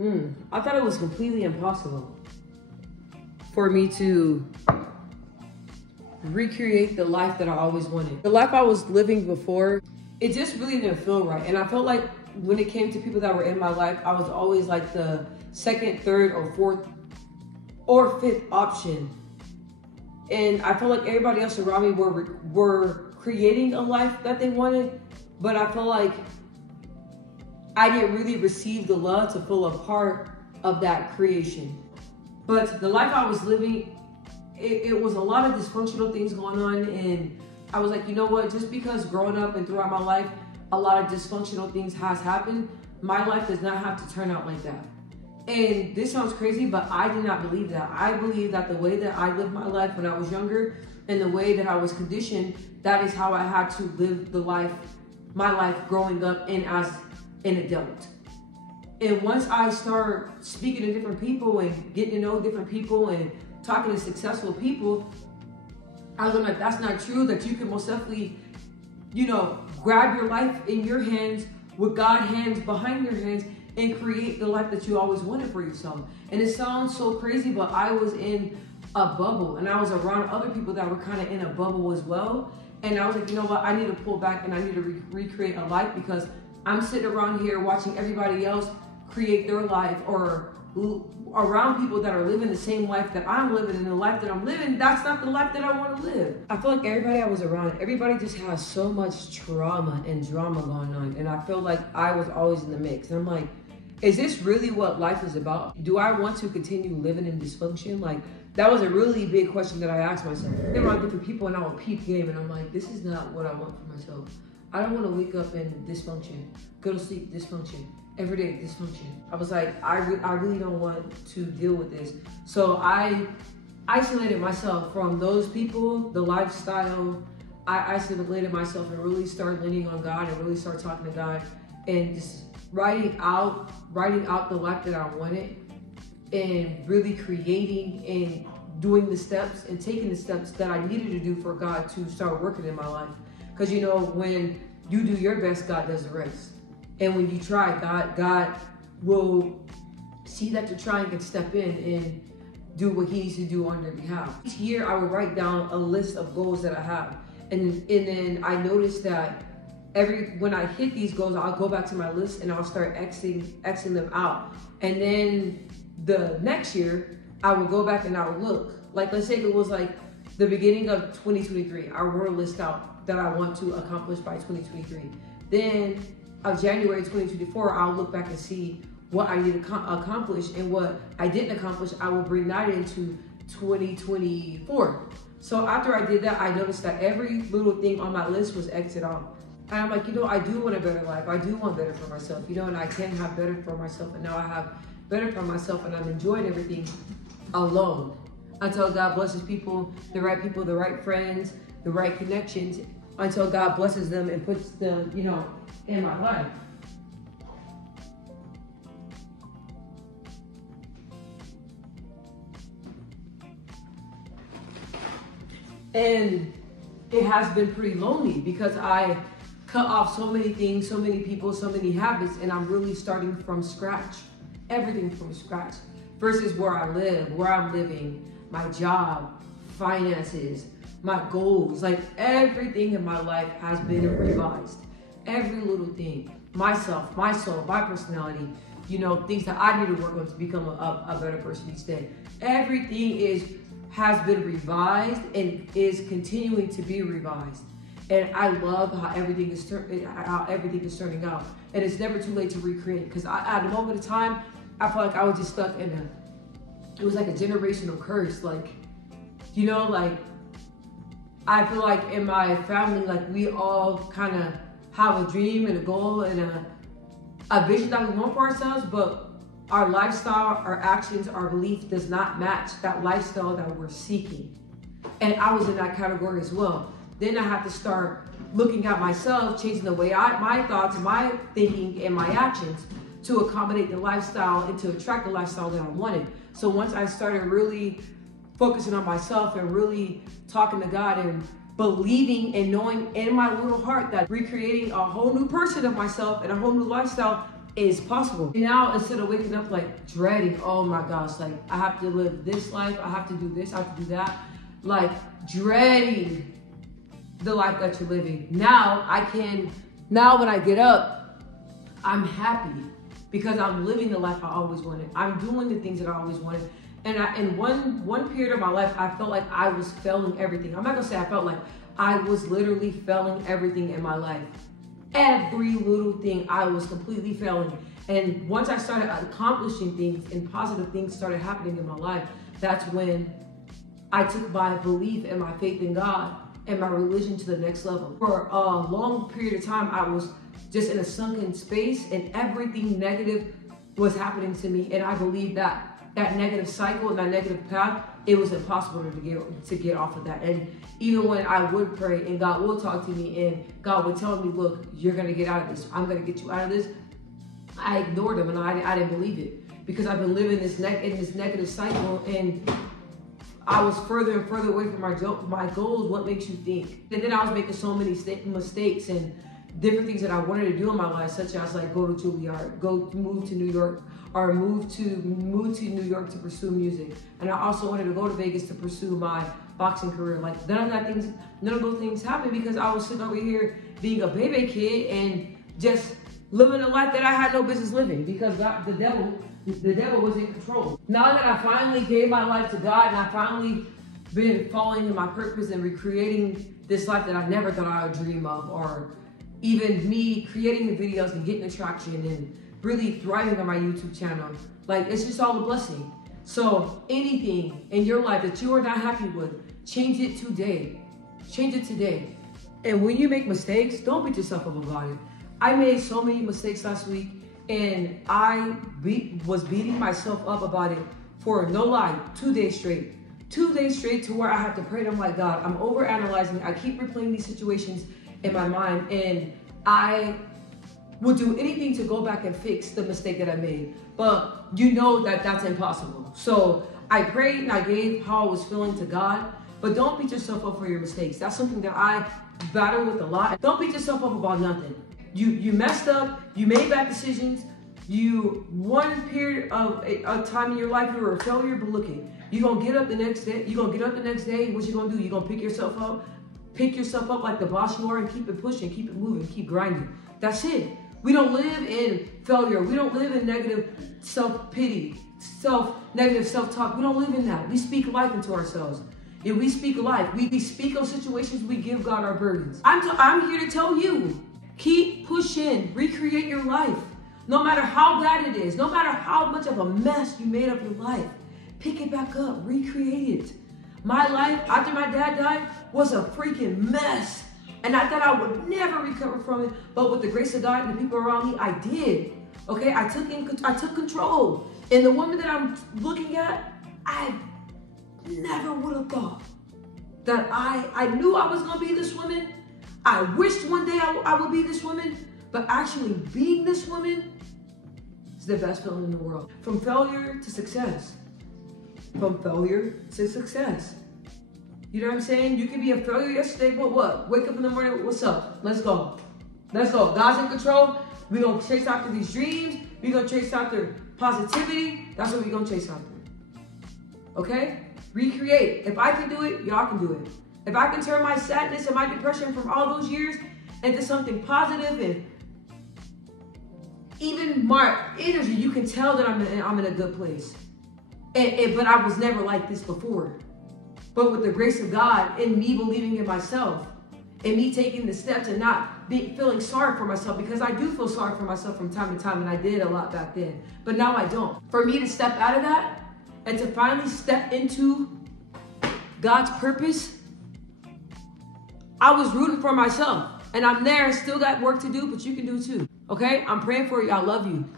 I thought it was completely impossible for me to recreate the life that I always wanted. The life I was living before, it just really didn't feel right. And I felt like when it came to people that were in my life, I was always like the second, third, or fourth, or fifth option. And I felt like everybody else around me were creating a life that they wanted, but I felt like I didn't really receive the love to feel a part of that creation. But the life I was living, it was a lot of dysfunctional things going on, and I was like, you know what, just because growing up and throughout my life, a lot of dysfunctional things has happened, my life does not have to turn out like that. And this sounds crazy, but I did not believe that. I believe that the way that I lived my life when I was younger and the way that I was conditioned, that is how I had to live my life growing up and as an adult. And once I start speaking to different people and getting to know different people and talking to successful people, I learned that that's not true, that you can most definitely, grab your life in your hands with God's hands behind your hands and create the life that you always wanted for yourself. And it sounds so crazy, but I was in a bubble and I was around other people that were kind of in a bubble as well. And I was like, you know what, I need to pull back and I need to recreate a life, because I'm sitting around here watching everybody else create their life, or around people that are living the same life that I'm living, and the life that I'm living, that's not the life that I want to live. I feel like everybody I was around, everybody just has so much trauma and drama going on, and I feel like I was always in the mix. And I'm like, is this really what life is about? Do I want to continue living in dysfunction? Like, that was a really big question that I asked myself. There were different people and I would peep game, and I'm like, this is not what I want for myself. I don't want to wake up in dysfunction, go to sleep dysfunction, everyday dysfunction. I was like, I really don't want to deal with this. So I isolated myself from those people, the lifestyle. I isolated myself and really started leaning on God and really started talking to God and just writing out the life that I wanted, and really creating and doing the steps and taking the steps that I needed to do for God to start working in my life. Because when you do your best, God does the rest. And when you try, God will see that you're trying and step in and do what he needs to do on your behalf. Each year I would write down a list of goals that I have. And then I noticed that when I hit these goals, I'll go back to my list and I'll start Xing them out. And then the next year, I would go back and I would look. Like, let's say it was like the beginning of 2023, I wrote a list out that I want to accomplish by 2023. Then of January 2024, I'll look back and see what I need to accomplish, and what I didn't accomplish, I will bring that into 2024. So after I did that, I noticed that every little thing on my list was X'd off. And I'm like, I do want a better life. I do want better for myself, and I can have better for myself. And now I have better for myself, and I'm enjoying everything alone until God blesses people, the right friends, the right connections, until God blesses them and puts them, in my life. And it has been pretty lonely because I cut off so many things, so many people, so many habits, and I'm really starting from scratch, everything from scratch, versus where I live, where I'm living, my job, finances, my goals, like everything in my life has been revised. Every little thing, myself, my soul, my personality, things that I need to work on to become a better person each day. Everything has been revised and is continuing to be revised. And I love how everything is turning out. And it's never too late to recreate. Because at the moment of time, I felt like I was just stuck in it was like a generational curse. Like, I feel like in my family, like we all kind of have a dream and a goal and a vision that we want for ourselves, but our lifestyle, our actions, our belief does not match that lifestyle that we're seeking. And I was in that category as well. Then I had to start looking at myself, changing the way my thoughts, my thinking, and my actions to accommodate the lifestyle and to attract the lifestyle that I wanted. So once I started really focusing on myself and really talking to God and believing and knowing in my little heart that recreating a whole new person of myself and a whole new lifestyle is possible. And now, instead of waking up like dreading, oh my gosh, like I have to live this life, I have to do this, I have to do that, like dreading the life that you're living. Now when I get up, I'm happy because I'm living the life I always wanted. I'm doing the things that I always wanted. And in one period of my life, I felt like I was failing everything. I'm not gonna say I felt like I was literally failing everything in my life. Every little thing I was completely failing. And once I started accomplishing things and positive things started happening in my life, that's when I took my belief and my faith in God and my religion to the next level. For a long period of time, I was just in a sunken space and everything negative was happening to me. And I believed that negative cycle and that negative path, it was impossible to get off of that. And even when I would pray and God would talk to me and God would tell me, look, you're gonna get out of this. I'm gonna get you out of this. I ignored him and I didn't believe it because I've been living in this negative cycle and I was further and further away from my goals. What makes you think? And then I was making so many mistakes and different things that I wanted to do in my life, such as like go to Juilliard, move to New York, or move to New York to pursue music. And I also wanted to go to Vegas to pursue my boxing career. Like none of those things happened because I was sitting over here being a baby kid and just living a life that I had no business living because the devil was in control. Now that I finally gave my life to God and I finally been following in my purpose and recreating this life that I never thought I would dream of, or even me creating the videos and getting the traction and really thriving on my YouTube channel. Like, it's just all a blessing. So anything in your life that you are not happy with, change it today. Change it today. And when you make mistakes, don't beat yourself up about it. I made so many mistakes last week and I was beating myself up about it for, no lie, 2 days straight. 2 days straight to where I had to pray to my God. I'm overanalyzing. I keep replaying these situations in my mind and I would do anything to go back and fix the mistake that I made. But you know that that's impossible. So I prayed and I gave how I was feeling to God, but don't beat yourself up for your mistakes. That's something that I battle with a lot. Don't beat yourself up about nothing. You messed up, you made bad decisions, one period of a time in your life you were a failure, but look it. You're gonna get up the next day, what you gonna do? You're gonna pick yourself up like the boss you are and keep it pushing, keep it moving, keep grinding. That's it. We don't live in failure. We don't live in negative self-pity, negative self-talk. We don't live in that. We speak life into ourselves. If we speak life, we speak of situations, we give God our burdens. I'm here to tell you, keep pushing, recreate your life. No matter how bad it is, no matter how much of a mess you made of your life, pick it back up, recreate it. My life after my dad died was a freaking mess. And I thought I would never recover from it, but with the grace of God and the people around me, I did. Okay, I took control. And the woman that I'm looking at, I never would have thought that I knew I was gonna be this woman. I wished one day I would be this woman, but actually being this woman is the best feeling in the world. From failure to success. From failure to success. You know what I'm saying? You can be a failure yesterday, but what? Wake up in the morning, what's up? Let's go. Let's go. God's in control. We're going to chase after these dreams. We're going to chase after positivity. That's what we're going to chase after. Okay? Recreate. If I can do it, y'all can do it. If I can turn my sadness and my depression from all those years into something positive and even my energy, you can tell that I'm in a good place. But I was never like this before. But with the grace of God and me believing in myself and me taking the steps and not feeling sorry for myself, because I do feel sorry for myself from time to time, and I did a lot back then. But now I don't. For me to step out of that and to finally step into God's purpose, I was rooting for myself. And I'm there, still got work to do, but you can do too. Okay? I'm praying for you. I love you.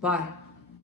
Bye.